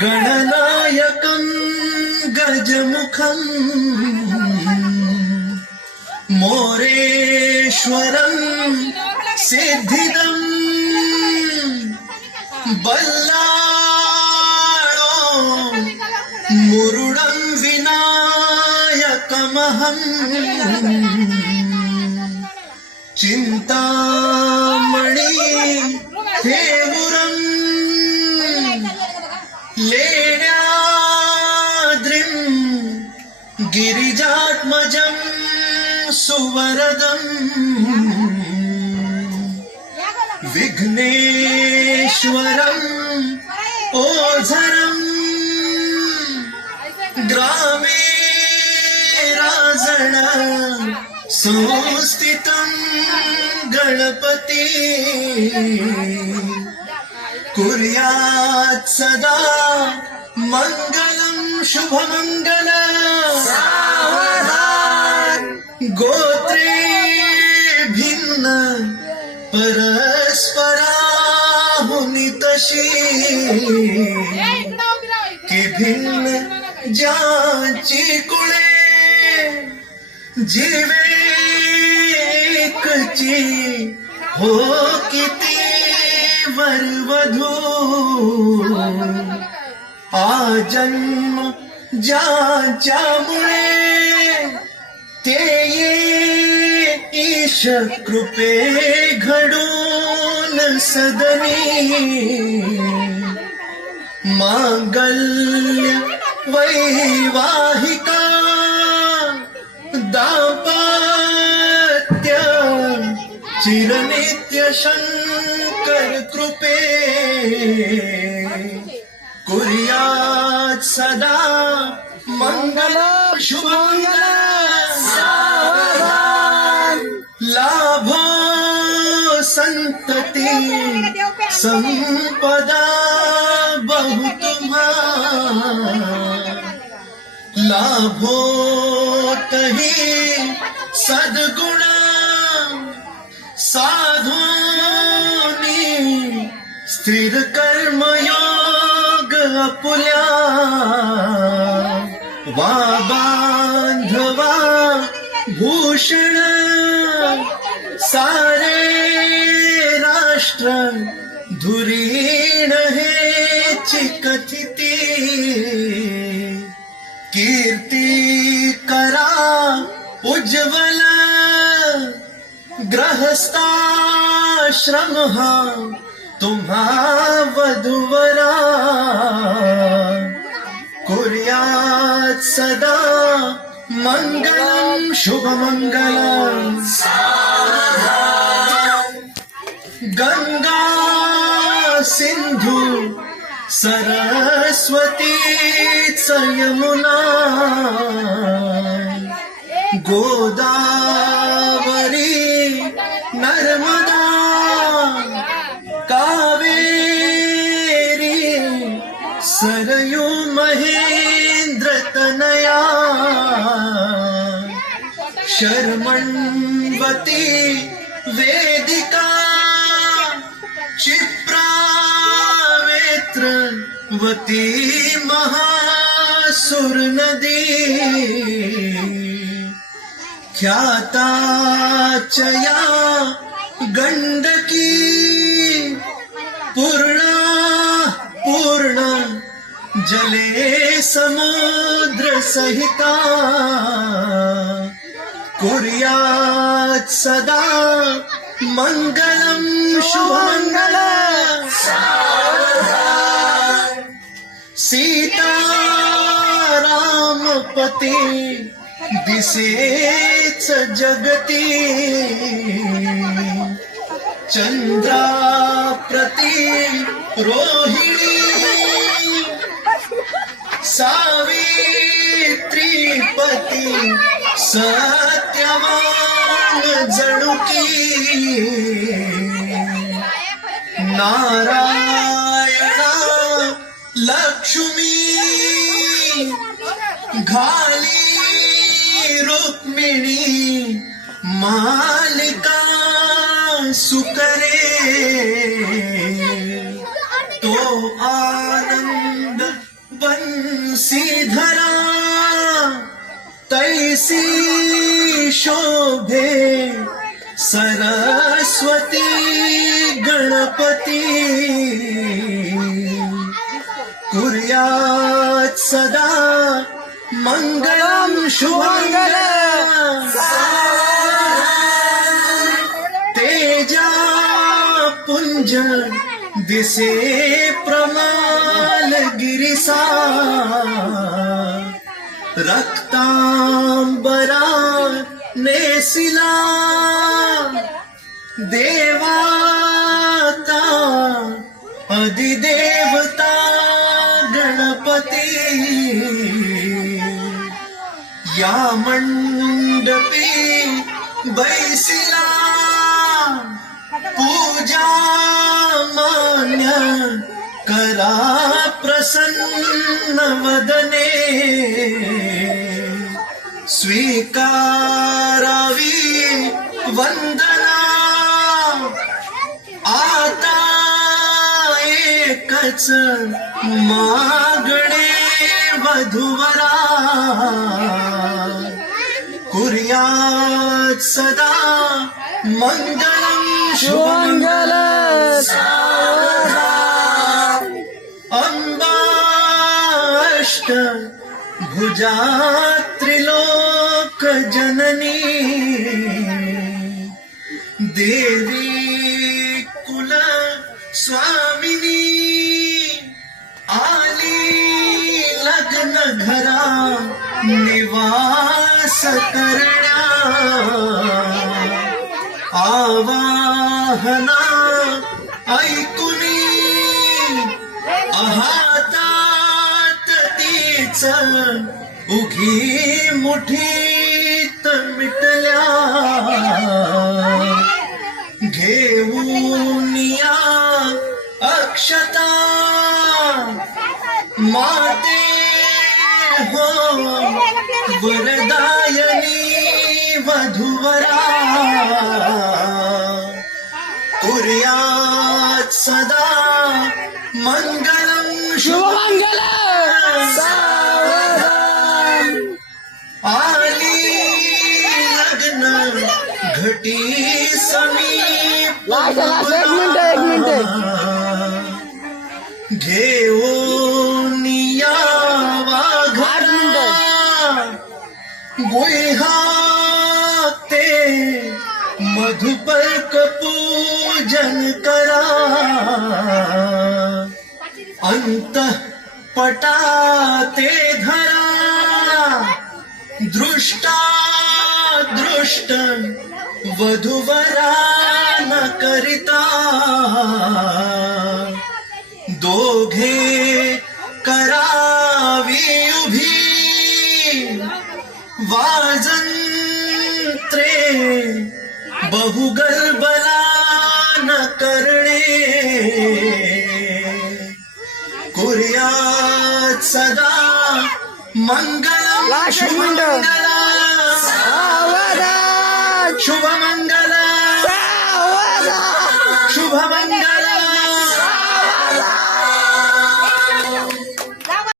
गणनायकं गजमुखं मोरेश्वरं सिद्धिदं बल्लाळो मुरुडं विनायकमहं चिंतामणि थेवुरं लेण्याद्रिं गिरिजात्मजं सुवरदं विघ्नेश्वरं ओझरं ग्रामे राजण संस्थितं गणपति कुर्यात् सदा मंगलं शुभमंगल सावधान गोत्रे भिन्न परस्पराहुनी तशी की भिन्न ज्यांची कुळे जीवेकची हो किती वरवधू आजन्म ज्याच्यामुळे ते ये ईश कृपे घडून सदनी मांगल्य वैवाहिका दाम्पत्य चिरनित्य शंकर कृपे कुर्यात् सदा मंगल शुभमंगल सावधान लाभो संतति संपदा बहुतुम्हा लाभो तही सद्गुण साधूनी स्थिर कर्मयोग आपुल्या वा बांधवा भूषण सारे राष्ट्र धुरीण हेची कथिती कीर्ती करा उज्ज्वल ग्रहस्थाश्रम हा तुम्हा वधूवरा कुर्यात् सदा मंगलं शुभमंगलं गंगा सिंधु सरस्वती च यमुना गोदावरी नर्मदा कावेरी सरयू महेंद्र तनया शर्मण्वती वेदिका क्षिप्रावेत्रवती महासुर नदी ख्याता चया गंडकी पूर्ण जले समुद्र सहिता कुर्यात् सदा मंगलं शुभमंगलं सीतारामपती दिसेच जगती चंद्राप्रती रोहिणी सावित्रीपती सत्यवान जणुकी नारायणा लक्ष्मी घाली रुक्मिणी मालिका सुकरे तो आनंद बंसीधरा तैसी शोभे सरस्वती गणपती कुर्यात् सदा मंगलम शुभंगलम तेजा पुंज दिसे प्रमाल गिरिसा रक्तांबरा नेसिला देवाता अधिदेवता गणपती या मंडपी बैसिला पूजा मान्य करा प्रसन्न वदने स्वीकारावी वंदना आता एकच मागणे वधूवरा कुर्यात् सदा मंगलम शुभमंगलम अंबाष्ट भुजा त्रिलोक जननी देवी कुल स्वामिनी आली लग्न घरा निवास करण्या आवाहना ऐकुनी अहातात तीच उघी मुठीत मिटल्या घेऊन या अक्षता माते हो वरदायनी वधूवरा कुर्यात् सदा मंगलम शुभमंगलम आली लग्न घटी समीप एक मिनिट घेऊन यावा घरा गुहाते मधुपर्क पूजन करा अंतःपटाते धरा दृष्टा दृष्ट वधूवरा न करिता दोघे करावी उभी वाजंत्रे बहुगर्भला न करणे कुर्यात् सदा मंगलम शुभमंगलम शुभमंगलम शुभमंगलम